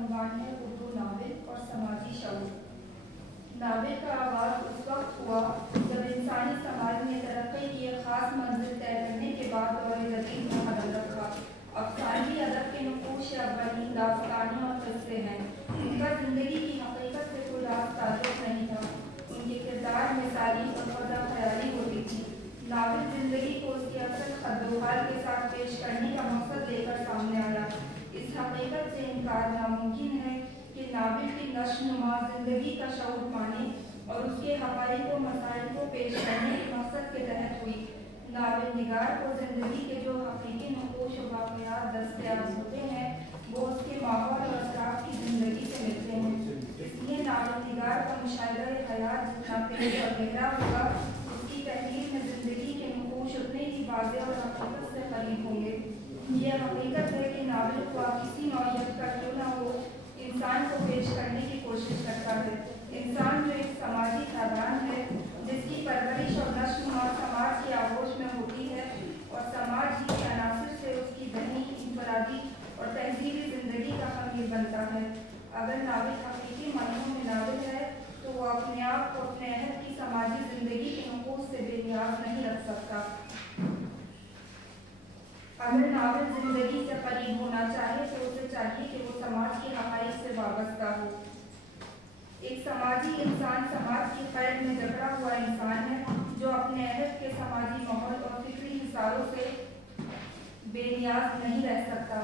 उन्वान है उर्दू नावल और समाजी शऊर। नावल का आगाज़ उस वक्त हुआ जब इंसानी समाज ने तरक्की की एक ख़ास मंजिल तय करने के बाद दौर जदीद में कदम रखा। अफ़सानवी अदब के नक़ूश अव्वलीन दास्तानें और क़िस्से हैं। उनका ज़िंदगी की हक़ीक़त से कोई रास्त ताल्लुक़ नहीं था। उनके किरदार मिसाली और ख़ुदा ख़याली होती थी। नावल ज़िंदगी को उसके असल खद्दोहाल के साथ पेश करने का मकसद लेकर सामने आया। इस हक़ीक़त से इनकार नामुमकिन है कि नावल की नश्र-नुमा ज़िंदगी का शऊर पाने और उसके हक़ाइक़ व मसाइल को पेश करने के मकसद के तहत हुई। नावल निगार को ज़िंदगी के जो हक़ीक़ी नक़ूश व वाक़यात दस्तयाब होते हैं वो उसके माहौल और अतराफ़ की ज़िंदगी से मिलते हैं। इसलिए नावल निगार का मुशाहिदा हयात जितना तेज़ और गहरा होगा, उसकी तहरीर में ज़िंदगी के नक़ूश उतने ही वाज़ेह और हक़ीक़त से करीब होंगे। ये हक़ीक़त है कि नावल को किसी नौइयत का क्यों न हो इंसान को पेश करने की कोशिश करता है। इंसान जो एक समाजी हैवान है जिसकी परवरिश और नश्र-नुमा समाज की आगोश में होती है और समाज ही के अनासिर से उसकी ज़हनी, इंफरादी और तहज़ीबी ज़िंदगी का हमीर बनता है। अगर नावल हक़ीक़ी मायनों में नावल है तो वो अपने आप को अपने अहद की समाजी ज़िंदगी के नक़ूश से बेनियाज़ नहीं रख सकता। अगर नावल ज़िंदगी से करीब होना चाहे तो उसे चाहिए कि वो समाज के हक़ाइक़ से वाबस्ता हो। एक समाजी इंसान समाज की क़ैद में जकड़ा हुआ इंसान है जो अपने अहद के समाजी माहौल और फ़िक्री हिसारों से बेनियाज़ नहीं रह सकता।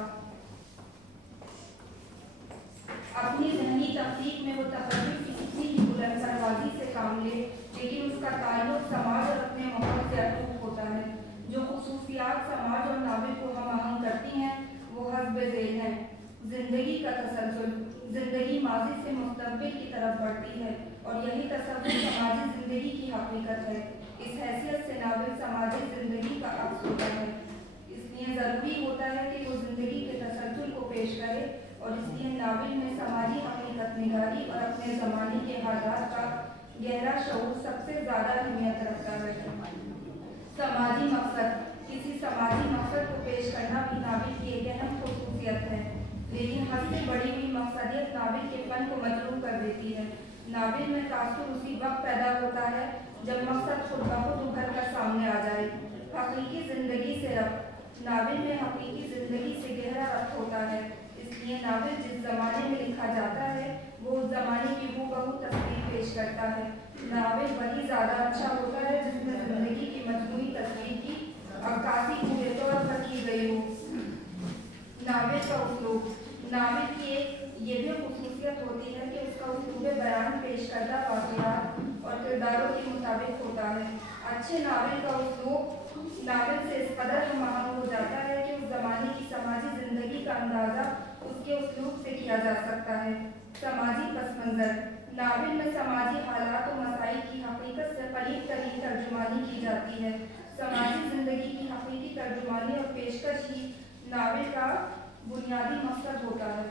अपनी ज़हनी तहक़ीक़ में वो तफ़क्कुर किसी भी बुलंद परवाज़ी से काम ले, लेकिन उसका ताल्लुक़ समाज और अपने माहौल से अटूट होता है। जो ख़ुसूसियात समाज और नावल को हम-आहंग करती हैं वो हस्ब-ज़ैल हैं। ज़िंदगी का तसलसल, ज़िंदगी माज़ी से मुस्तक़बिल की तरफ बढ़ती है और यही तसव्वुर समाजी ज़िंदगी की हक़ीक़त है। इस हैसियत से नावल समाजी ज़िंदगी का अक्स होता है। इसलिए ज़रूरी होता है कि वो ज़िंदगी के तसलसल को पेश करे और इसलिए नावल में समाजी हक़ीक़त निगारी और अपने ज़माने के हालात का गहरा शऊर सबसे ज़्यादा अहमियत रखता है। समाजी मकसद, किसी समाजी मकसद को पेश करना भी नावल की एक अहम ख़ुसूसियत है, लेकिन हद से बढ़ी हुई मकसदियत नावल के फ़न को मजरूह कर देती है। नावल में तासुर उसी वक्त पैदा होता है जब मकसद खुद ब खुद उभर कर सामने आ जाए। हक़ीक़ी ज़िंदगी से रब्त, नावल में हक़ीक़ी ज़िंदगी से गहरा रब्त होता है। इसलिए नावल जिस ज़माने में लिखा जाता है वो उस ज़माने की हूबहू तस्वीर पेश करता है। नावल वही ज़्यादा अच्छा होता है जिसमें ज़िंदगी की मजमूई तस्वीर की अक्कासी पूरे तौर पर की गई हो। नावल का उसलूब, नावल की एक ये भी ख़ुसूसियत होती है कि उसका उसलूब बयान पेश करदा वाक़यात और किरदारों के मुताबिक होता है। अच्छे नावल का उसलूब नावल से इस कदर हम-आहंग हो जाता है कि उस ज़माने की समाजी ज़िंदगी का अंदाज़ा उसके उसलूब से किया जा सकता है। समाजी पस मंज़र, नावल में समाजी हालात और मसाइल की हक़ीक़त से करीब तरीन तर्जुमानी की जाती है। समाजी ज़िंदगी की हक़ीक़ी तर्जुमानी और पेशकश ही नावल का बुनियादी मकसद होता है।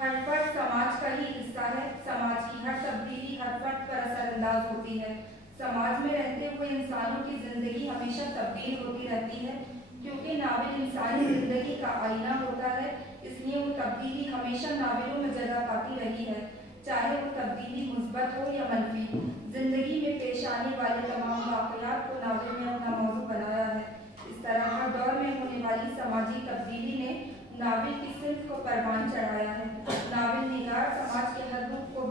हर फर्द समाज का ही हिस्सा है। समाज की हर तब्दीली हर फर्द पर असरअंदाज होती है। समाज में रहते हुए इंसानों की ज़िंदगी हमेशा तब्दील होती रहती है। क्योंकि नावल इंसानी ज़िंदगी का आईना होता है, इसलिए वो तब्दीली हमेशा नावलों में जगह पाती रही है, चाहे वो तब्दीली मुस्बत हो या मनफी। ज़िंदगी में पेश आने वाले तमाम वाक़यात को नावल ने अपना मौज़ू बनाया है। इस तरह हर दौर में होने वाली समाजी तब्दीली ने नावल की सिल्क को परवान चढ़ाया है। नावल निगार समाज के हर रूप को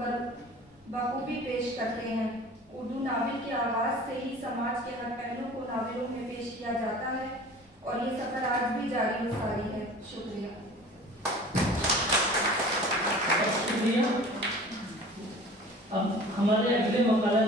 बखूबी पेश करते हैं। उर्दू नावल के आगाज़ से ही समाज के हर पहलू को नावलों में पेश किया जाता है और ये सफ़र आज भी जारी व सारी है। शुक्रिया। अब हमारे अगले मकाला